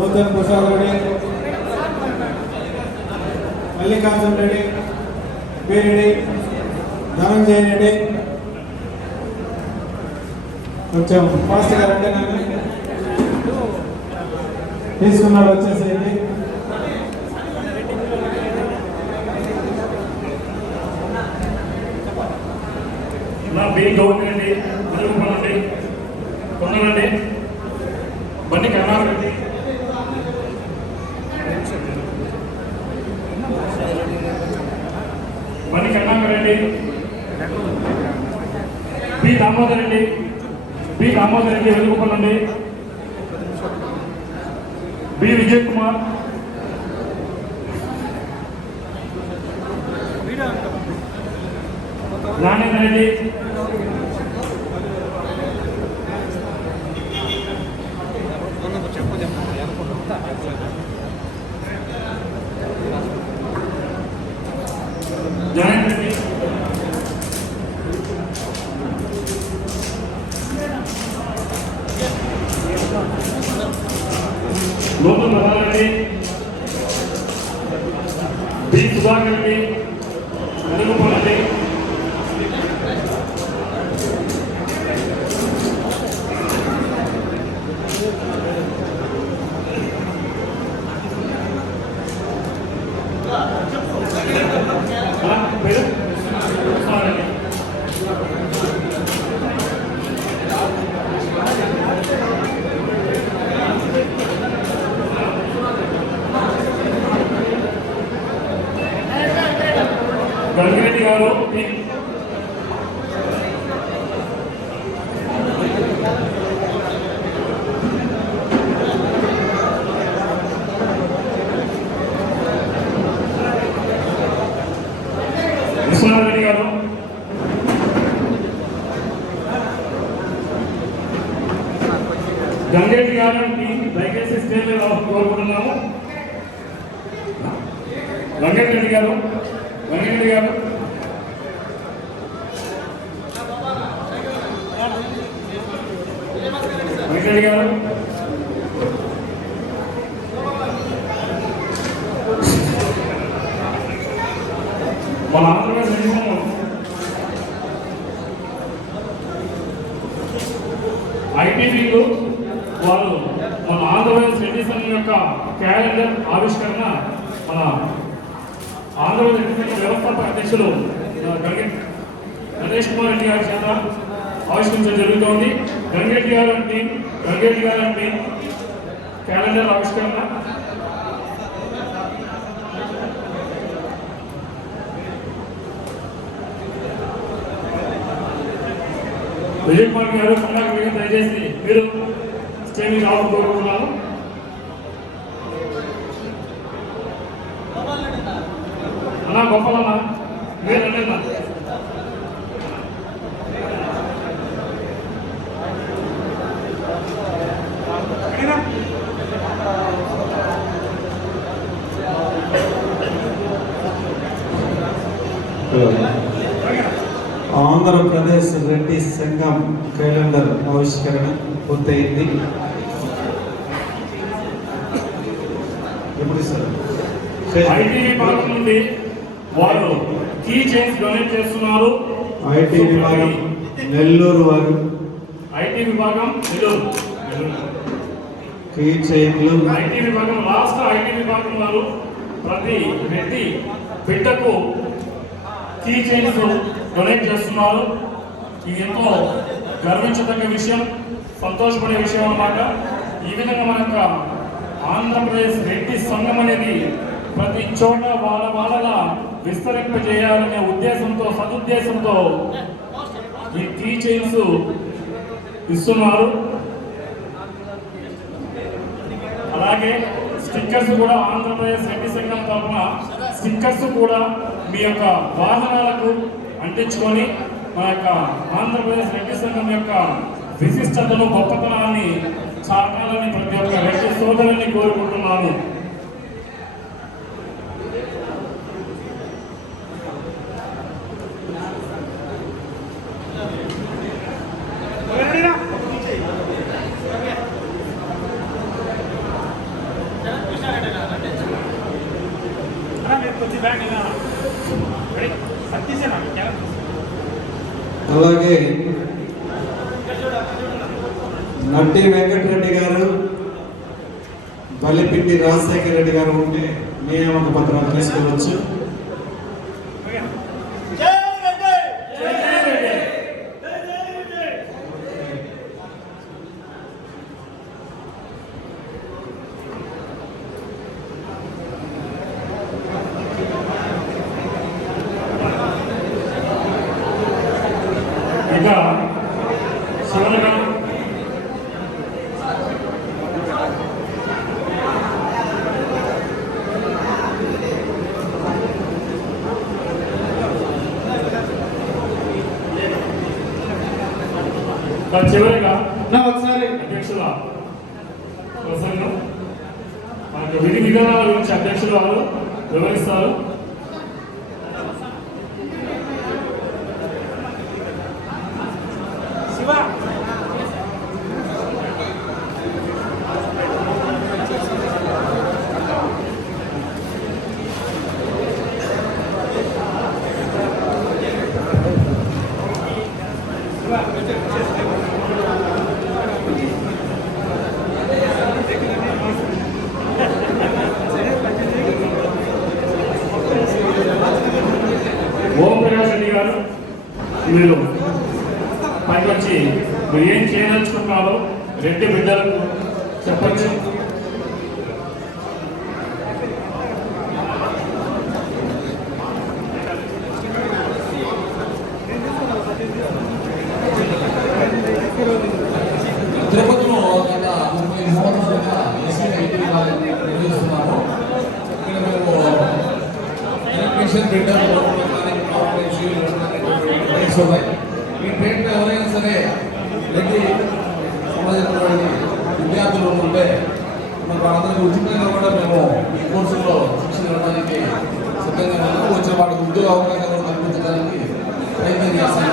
నూతన్ ప్రసాద్ రెడ్డి, మల్లికార్జున్ రెడ్డి, వీరెడ్డి, ధనంజయ రెడ్డి. కొంచెం ఫాస్ట్గా రండి, నన్ను తీసుకున్నాడు వచ్చేసేయండి. నా బి గౌరండి, మరుగుపడండి, కొండలండి, బండి కర్ణాటకండి, బండి కర్ణాటకండి, బి దామోదర్ రెడ్డి, బి దామోదర్ రెడ్డి వెలుగుపడండి, బి విజయ్ కుమార్, నానేంద్ర రెడ్డి, జయన్ రెడ్డి, లోపల రెడ్డి, బి సుధాకర్ రెడ్డి, వెలుగుపల్ రెడ్డి, గంగిరెడ్డి గారు, విశ్వనాథరెడ్డి గారు, గంగిరెడ్డి గారిని దయచేసి స్టేజ్ మీద కోరుకుంటున్నాము. వెంకటరెడ్డి గారు, వెంకటరెడ్డి గారు, వెంకటరెడ్డి గారు, మన ఆంధ్రప్రదేశ్ నిజము ఐటీవీలు వాళ్ళు మన ఆంధ్రప్రదేశ్ రెడ్డి సంఘం యొక్క క్యాలెండర్ ఆవిష్కరణ మన ఆంధ్రప్రదేశ్ రెడ్డి సంఘం వ్యవస్థాపక అధ్యక్షులు నరేష్ కుమార్ రెడ్డి గారి చేత ఆవిష్కరించడం జరుగుతోంది. గంగరెడ్డి గారి క్యాలెండర్ ఆవిష్కరణ విజయ్ కుమార్ గారు పండుగ దయచేసి మీరు స్టేజ్ రావడం కోరుకుంటున్నాను. అన్నా గొప్పలన్నా మీరు రండి. ఆంధ్రప్రదేశ్ రెడ్డి సంఘం క్యాలెండర్ ఆవిష్కరణ పూర్తయింది. ఐటీ విభాగం నుండి వారు కీ చైన్స్ డొనేట్ చేస్తున్నారు. ఐటీ విభాగం నెల్లూరు వారు, ఐటీ విభాగం నెల్లూరు కీ చైన్లు, ఐటీ విభాగం రాష్ట్ర ఐటీ విభాగం వారు ప్రతి వ్యక్తి బిడ్డకు కీ చైన్స్ డొనేట్ చేస్తున్నారు. ఇది ఎంతో గర్వించదగ్గ విషయం, సంతోషపడే విషయం అన్నమాట. ఈ విధంగా మన యొక్క ఆంధ్రప్రదేశ్ రెడ్డి సంఘం అనేది ప్రతి చోట వాళ్ళలా విస్తరింపజేయాలనే ఉద్దేశంతో, సదుద్దేశంతో ఈ కీ చైన్స్ ఇస్తున్నారు. అలాగే స్టిక్కర్స్ కూడా ఆంధ్రప్రదేశ్ రెడ్డి సంఘం తరఫున స్టిక్కర్స్ కూడా మీ యొక్క వాహనాలకు అంటించుకొని మన యొక్క ఆంధ్రప్రదేశ్ రెడ్డి సంఘం యొక్క విశిష్టతను, గొప్పతనాన్ని చాటాలని ప్రతి ఒక్క రెడ్డి సోదరుని కోరుకుంటున్నాను. అలాగే నట్టి వెంకటరెడ్డి గారు, బల్లిపిట్టి రాజశేఖర రెడ్డి గారు ఉంటే నియామక పత్రాలు తీసుకోవచ్చు. ఇంకా చివరిగా ఒకసారి అధ్యక్షుల ప్రసంగం మనకు విధి విధానాల గురించి అధ్యక్షులు వారు వివరిస్తారు. ఓం ప్రకాష్ రెడ్డి గారు, మీరు పైకి వచ్చి మీరు ఏం చేయదలుచుకున్నారో రెడ్డి బిడ్డలకు చెప్పచ్చు. తిరుపతిలో గత 30 సంవత్సరాలుగా ఎస్సీ ఐటీ నిర్వహిస్తున్నాము. ఇక్కడ మేము ఎలక్ట్రీషియన్ బిల్డర్ ఉన్నాయి. ఈ ట్రేడ్లో ఎవరైనా సరే రెడ్డి సంబంధించినటువంటి విద్యార్థులు ఉంటే మనకు వాళ్ళందరికీ ఉచితంగా కూడా మేము ఈ కోర్సుల్లో శిక్షణ ఇవ్వడానికి సిద్ధంగా ఉన్నాము. వచ్చే వాళ్ళకి ఉద్యోగ అవకాశాలు కల్పించడానికి ప్రయత్నం చేస్తాము.